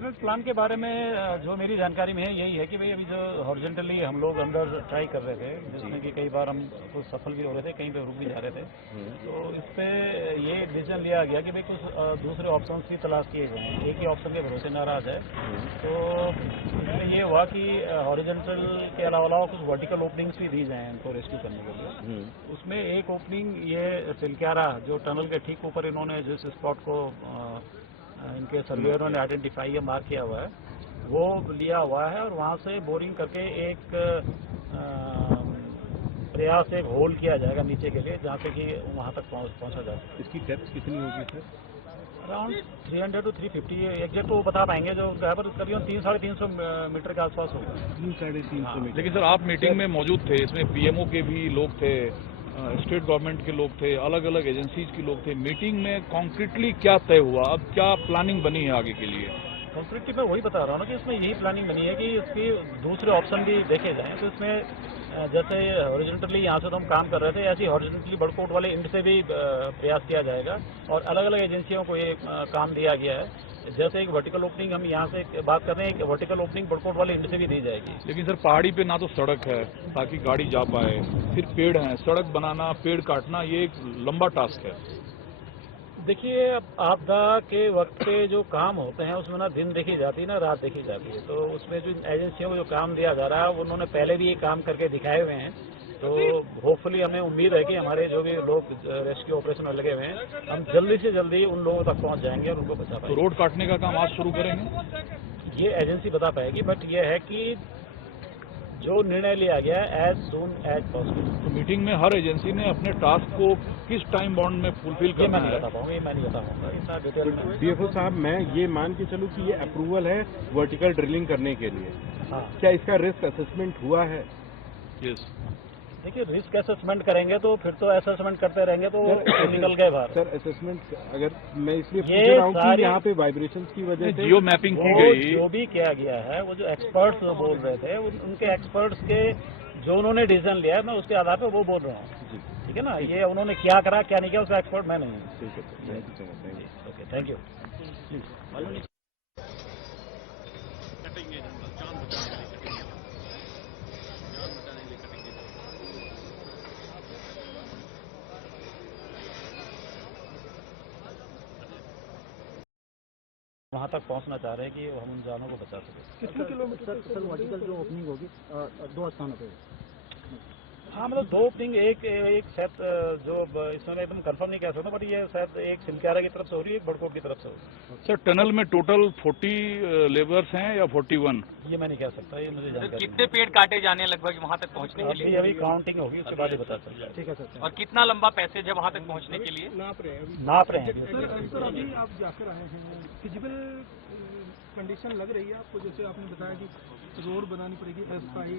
Alternate plan के बारे में जो मेरी जानकारी में है यही है कि भाई अभी जो हॉरिजॉन्टली हम लोग अंदर ट्राई कर रहे थे, जिसमें कि कई बार हम कुछ सफल भी हो रहे थे, कहीं पे रुक भी जा रहे थे। तो इस पे ये डिसीजन लिया गया कि भाई कुछ दूसरे ऑप्शन की तलाश किए जाएँ, एक ही ऑप्शन के भरोसे नाराज है। तो इसमें ये हुआ कि हॉरिजॉन्टल के अलावा कुछ वर्टिकल ओपनिंग्स भी दी जाएँ इनको रेस्क्यू करने के लिए। उसमें एक ओपनिंग ये सिलक्यारा जो टनल के ठीक ऊपर इन्होंने जिस स्पॉट को इनके सर्वेयरों ने आइडेंटिफाई या मार्क किया हुआ है वो लिया हुआ है, और वहाँ से बोरिंग करके एक प्रयास एक होल किया जाएगा नीचे के लिए, जहाँ से कि वहाँ तक पहुँचा जा सके। इसकी डेप्थ कितनी होगी सर? अराउंड 300 to 350 एग्जैक्ट तो बता पाएंगे, जो पर करीबन 300-350 मीटर के आसपास होगा। 300-350 मीटर। लेकिन सर आप मीटिंग में मौजूद थे, इसमें पीएमओ के भी लोग थे, स्टेट गवर्नमेंट के लोग थे, अलग अलग एजेंसीज के लोग थे। मीटिंग में कॉन्क्रीटली क्या तय हुआ, अब क्या प्लानिंग बनी है आगे के लिए? कॉन्क्रीटली मैं वही बता रहा हूँ ना कि इसमें यही प्लानिंग बनी है कि इसकी दूसरे ऑप्शन भी देखे जाएं। तो इसमें जैसे हॉरिजॉन्टली यहाँ से तो हम काम कर रहे थे, ऐसे ही हॉरिजॉन्टली बड़कोट वाले इंड से भी प्रयास किया जाएगा, और अलग अलग एजेंसियों को ये काम दिया गया है। जैसे एक वर्टिकल ओपनिंग हम यहाँ से बात कर रहे हैं, एक वर्टिकल ओपनिंग बड़कोट वाले इंड से भी दी जाएगी। लेकिन सर पहाड़ी पे ना तो सड़क है ताकि गाड़ी जा पाए, फिर पेड़ हैं, सड़क बनाना, पेड़ काटना, ये एक लंबा टास्क है। देखिए, आपदा के वक्त पे जो काम होते हैं उसमें ना दिन देखी जाती है ना रात देखी जाती है। तो उसमें जो एजेंसियों को जो काम दिया जा रहा है उन्होंने पहले भी ये काम करके दिखाए हुए हैं। तो होपफुली हमें उम्मीद है कि हमारे जो भी लोग रेस्क्यू ऑपरेशन में लगे हुए हैं, हम जल्दी से जल्दी उन लोगों तक पहुंच जाएंगे और उनको बचा पाएंगे। तो रोड काटने का काम आज शुरू करेंगे? ये एजेंसी बता पाएगी, बट ये है कि जो निर्णय लिया गया है एज सून एज पॉसिबल। तो मीटिंग में हर एजेंसी ने अपने टास्क को किस टाइम बाउंड में फुलफिल करना है? मैं नहीं बता पाऊंगा इतना डिटेल में। डीएफओ साहब, मैं ये मान के चलूं कि ये अप्रूवल है वर्टिकल ड्रिलिंग करने के लिए। हाँ, क्या इसका रिस्क असेसमेंट हुआ है? यस। देखिए, रिस्क असेसमेंट करेंगे तो फिर तो असेसमेंट करते रहेंगे तो निकल गए बाहर। सर असेसमेंट अगर मैं इसलिए पूछ ये रहा हूँ कि यहाँ पे वाइब्रेशन की वजह से जियो मैपिंग की वो गई, जो भी किया गया है, वो जो एक्सपर्ट्स बोल रहे थे उनके एक्सपर्ट्स के जो उन्होंने डिसीजन लिया है, मैं उसके आधार पर वो बोल रहा हूँ। ठीक है ना, ये उन्होंने क्या करा क्या नहीं किया उसका एक्सपर्ट मैं नहीं हूँ। ठीक है, ओके, थैंक यू। वहाँ तक पहुँचना चाह रहे हैं कि हम उन जानों को बचा सकें। कितने किलोमीटर सर वर्टिकल जो ओपनिंग होगी 2 स्थानों पे? हाँ, मतलब 2 ओपनिंग, एक शायद जो इसमें मैं एकदम कंफर्म नहीं कह सकता, बट ये शायद एक सिलक्यारा की तरफ से हो रही है, एक बड़कोट की तरफ से हो रही है। सर टनल में टोटल 40 लेबर्स हैं या 41? ये मैं नहीं कह सकता, ये मुझे जानकारी कितने पेड़ काटे जाने लगभग वहाँ तक पहुँचने के लिए? अभी काउंटिंग होगी, उसके बाद ही बता सकते हैं। ठीक है सर। और कितना लंबा पैसेज है वहाँ तक पहुँचने के लिए? नाप रहे हैं। सर अभी आप जाकर आए हैं, फिजिबल कंडीशन लग रही है आपको? जैसे आपने बताया कि रोड बनानी पड़ेगी, अस्थायी।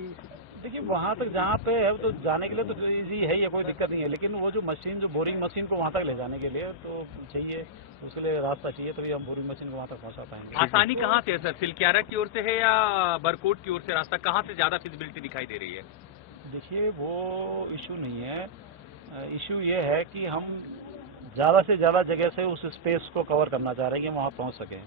देखिए, वहाँ तक जहाँ पे है तो जाने के लिए तो इजी है, ये कोई दिक्कत नहीं है, लेकिन वो जो मशीन, जो बोरिंग मशीन को वहाँ तक ले जाने के लिए तो चाहिए, उसके लिए रास्ता चाहिए, तभी हम बोरिंग मशीन को वहाँ तक पहुँचा पाएंगे। आसानी कहाँ से है सर, सिलक्यारा की ओर से है या बरकोट की ओर से? रास्ता कहाँ से ज्यादा फिजिबिलिटी दिखाई दे रही है? देखिए, वो इशू नहीं है। इशू ये है कि हम ज़्यादा से ज़्यादा जगह से उस स्पेस को कवर करना चाह रहे हैं कि वहाँ पहुँच सकें।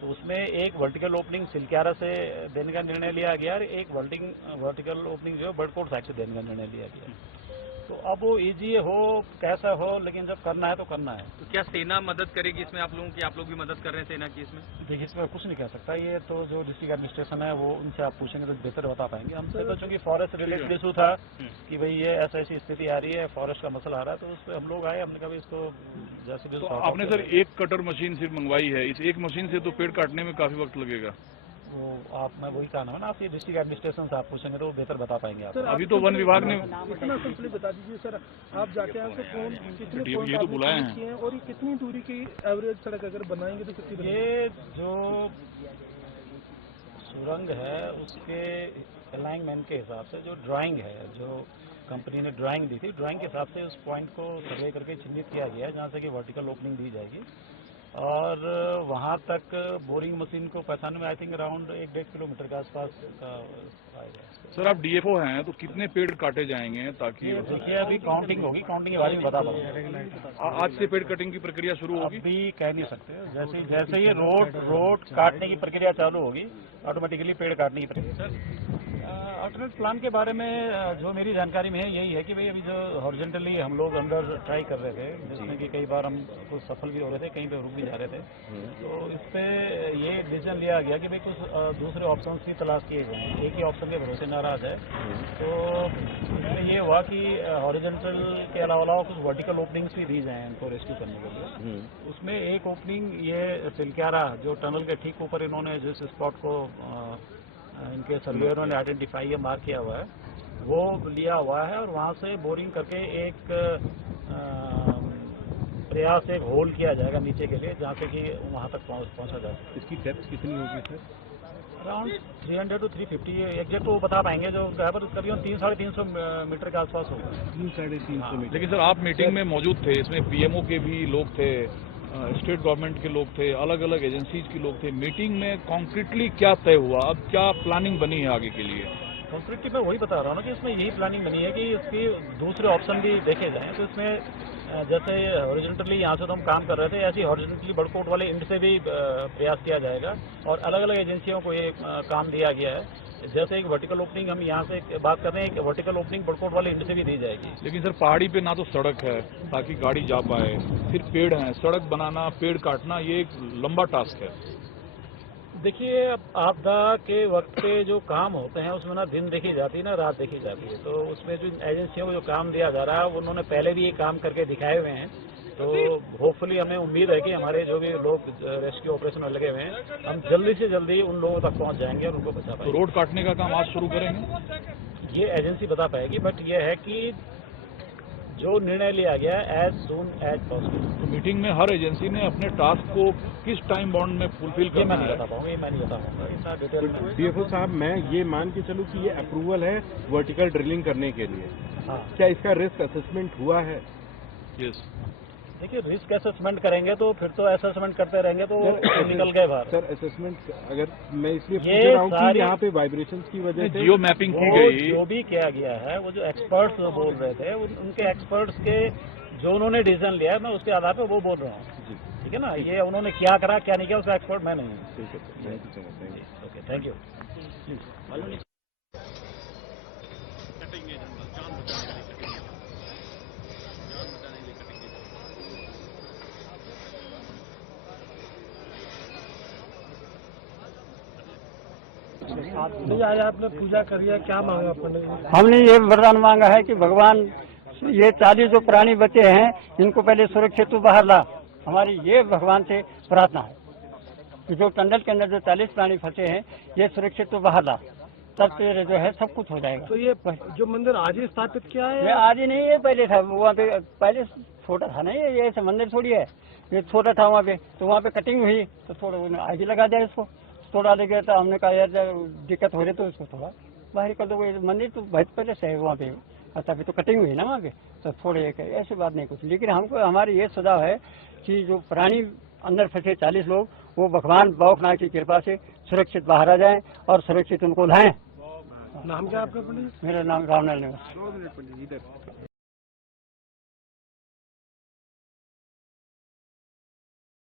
तो उसमें एक वर्टिकल ओपनिंग सिलक्यारा से देने का निर्णय लिया गया और एक वर्टिकल ओपनिंग जो है बड़कोट साइड से देने का निर्णय लिया गया। तो अब वो इजी हो कैसा हो, लेकिन जब करना है तो करना है। तो क्या सेना मदद करेगी इसमें आप लोगों की? आप लोग भी मदद कर रहे हैं सेना की इसमें? देखिए, इसमें कुछ नहीं कह सकता, ये तो जो डिस्ट्रिक्ट एडमिनिस्ट्रेशन है वो उनसे आप पूछेंगे तो बेहतर बता पाएंगे। हमसे तो चूंकि फॉरेस्ट रिलेटेड इशू था कि भाई ये ऐसी स्थिति आ रही है, फॉरेस्ट का मसला आ रहा है, तो उस पर हम लोग आए, हमने कहा इसको जैसे भी। तो आपने सर एक कटर मशीन सिर्फ मंगवाई है, इस एक मशीन से तो पेड़ काटने में काफी वक्त लगेगा। वो मैं वही कहा ना, आप ये डिस्ट्रिक्ट एडमिनिस्ट्रेशन से आप पूछेंगे तो वो बेहतर बता पाएंगे आप। अभी तो वन विभाग ने इतना सिंपली बता दीजिए सर, आप जाके आए तो कौन कितने पॉइंट ये तो बुलाए हैं, और ये कितनी दूरी की एवरेज सड़क अगर बनाएंगे तो कितनी बनेगी? ये जो सुरंग है उसके अलाइनमेंट के हिसाब से जो ड्राइंग है, जो कंपनी ने ड्राइंग दी थी, ड्राइंग के हिसाब से उस पॉइंट को सर्वे करके चिन्हित किया गया है जहाँ से कि वर्टिकल ओपनिंग दी जाएगी। और वहाँ तक बोरिंग मशीन को पहचानने में आई थिंक अराउंड 1-1.5 किलोमीटर के आसपास का आएगा। सर आप डीएफओ हैं तो कितने पेड़ काटे जाएंगे ताकि देखिए अभी काउंटिंग होगी, काउंटिंग के बारे में बता पाऊंगा। आज से पेड़ कटिंग की प्रक्रिया शुरू होगी? अभी कह नहीं सकते, जैसे ही रोड काटने की प्रक्रिया चालू होगी ऑटोमेटिकली पेड़ काटने की प्रक्रिया। अल्टरनेट प्लान के बारे में जो मेरी जानकारी में है यही है कि भाई अभी जो हॉरिजॉन्टली हम लोग अंदर ट्राई कर रहे थे, जिसमें कि कई बार हम कुछ सफल भी हो रहे थे, कहीं पे रुक भी जा रहे थे, तो इस पे ये डिसीजन लिया गया कि भाई कुछ दूसरे ऑप्शन की तलाश किए जाएं। एक ही ऑप्शन के भरोसे नाराज है, तो इसमें ये हुआ कि हॉरिजॉन्टल के अलावा कुछ वर्टिकल ओपनिंग्स भी दी जाएं इनको रेस्क्यू करने के लिए। उसमें एक ओपनिंग ये तिलक्यारा जो टनल के ठीक ऊपर इन्होंने जिस स्पॉट को इनके सर्वेयरों ने आइडेंटिफाई या मार्क किया हुआ है वो लिया हुआ है, और वहाँ से बोरिंग करके एक प्रयास एक होल किया जाएगा नीचे के लिए, जहाँ से कि वहाँ तक पहुँचा जाए। इसकी डेप्थ कितनी होगी सर? अराउंड 300 to 350 एग्जैक्ट वो बता पाएंगे, जो पर करीबन 300-350 मीटर के आसपास होगा। 300-350 मीटर। लेकिन सर आप मीटिंग में मौजूद थे, इसमें पीएमओ के भी लोग थे, स्टेट गवर्नमेंट के लोग थे, अलग अलग एजेंसीज के लोग थे। मीटिंग में कॉन्क्रीटली क्या तय हुआ, अब क्या प्लानिंग बनी है आगे के लिए? कॉन्क्रीटली मैं वही बता रहा हूँ ना कि इसमें यही प्लानिंग बनी है कि इसकी दूसरे ऑप्शन भी देखे जाएं। तो इसमें जैसे हॉरिजॉन्टली यहाँ से तो हम काम कर रहे थे, ऐसे हॉरिजॉन्टली बड़कोट वाले इंड से भी प्रयास किया जाएगा, और अलग अलग एजेंसियों को ये काम दिया गया है। जैसे एक वर्टिकल ओपनिंग हम यहाँ से बात कर रहे हैं, एक वर्टिकल ओपनिंग बड़कोट वाले इंड से भी दी जाएगी। लेकिन सर पहाड़ी पे ना तो सड़क है ताकि गाड़ी जा पाए, फिर पेड़ हैं, सड़क बनाना, पेड़ काटना, ये एक लंबा टास्क है। देखिए आपदा के वक्त पे जो काम होते हैं उसमें ना दिन देखी जाती है ना रात देखी जाती है, तो उसमें जो एजेंसियों को जो काम दिया जा रहा है उन्होंने पहले भी ये काम करके दिखाए हुए हैं। तो होपफुली हमें उम्मीद है कि हमारे जो भी लोग रेस्क्यू ऑपरेशन में लगे हुए हैं, हम जल्दी से जल्दी उन लोगों तक पहुंच जाएंगे और उनको बचा तो पाएंगे। रोड काटने का काम आज शुरू करेंगे? ये एजेंसी बता पाएगी, बट ये है कि जो निर्णय लिया गया एज सून एज पॉसिबल। तो मीटिंग में हर एजेंसी ने अपने टास्क को किस टाइम बाउंड में फुलफिल ये करना मैं नहीं है? बता पाऊंगा, ये मैं नहीं बता पाऊंगा इतना डिटेल में। डीएफओ साहब, मैं ये मान के चलूँ कि ये अप्रूवल है वर्टिकल ड्रिलिंग करने के लिए, हाँ क्या इसका रिस्क असेसमेंट हुआ है? यस। देखिए रिस्क असेसमेंट करेंगे तो फिर तो असेसमेंट करते रहेंगे तो निकल गए बाहर। सर असेसमेंट अगर मैं इसलिए ये पूछ रहा हूँ सारी- कि यहाँ पे वाइब्रेशंस की वजह से जियो मैपिंग की वो गई, जो भी किया गया है, वो जो एक्सपर्ट्स बोल रहे थे उनके एक्सपर्ट्स के जो उन्होंने डिसीजन लिया है, मैं उसके आधार पर वो बोल रहा हूँ। ठीक है ना, ये उन्होंने क्या करा क्या नहीं किया उसका एक्सपर्ट मैं नहीं हूँ। ठीक है, thank you so much. Okay thank you. नहीं आज आपने पूजा करी है, क्या मांगा पंडित जी? हमने ये वरदान मांगा है कि भगवान ये 40 जो प्राणी बचे हैं इनको पहले सुरक्षित तो बाहर ला। हमारी ये भगवान से प्रार्थना है कि जो टंडल के अंदर जो 40 प्राणी फंसे हैं ये सुरक्षित तो बाहर ला, तब फिर जो है सब कुछ हो जाएगा। तो ये जो मंदिर आज ही स्थापित किया है ये आज ही नहीं, ये पहले था वहाँ पे, पहले छोटा था ना, ये ऐसे मंदिर थोड़ी है, ये छोटा था वहाँ पे, तो वहाँ पे कटिंग हुई तो थोड़ा उन्होंने आगे लगा दिया इसको, थोड़ा लगे तो हमने कहा यार दिक्कत हो रही तो इसको थोड़ा बाहर कर दो। ये मंदिर तो बहुत पहले से है वहाँ पे, तभी तो कटिंग हुई ना वहाँ पे, तो थोड़े ऐसी बात नहीं कुछ। लेकिन हमको हमारी ये सुझाव है कि जो प्राणी अंदर फंसे 40 लोग वो भगवान बौखनाथ की कृपा से सुरक्षित बाहर आ जाएं और सुरक्षित उनको लाएं। नाम क्या आपका पंडित? मेरा नाम रामलाल निवास।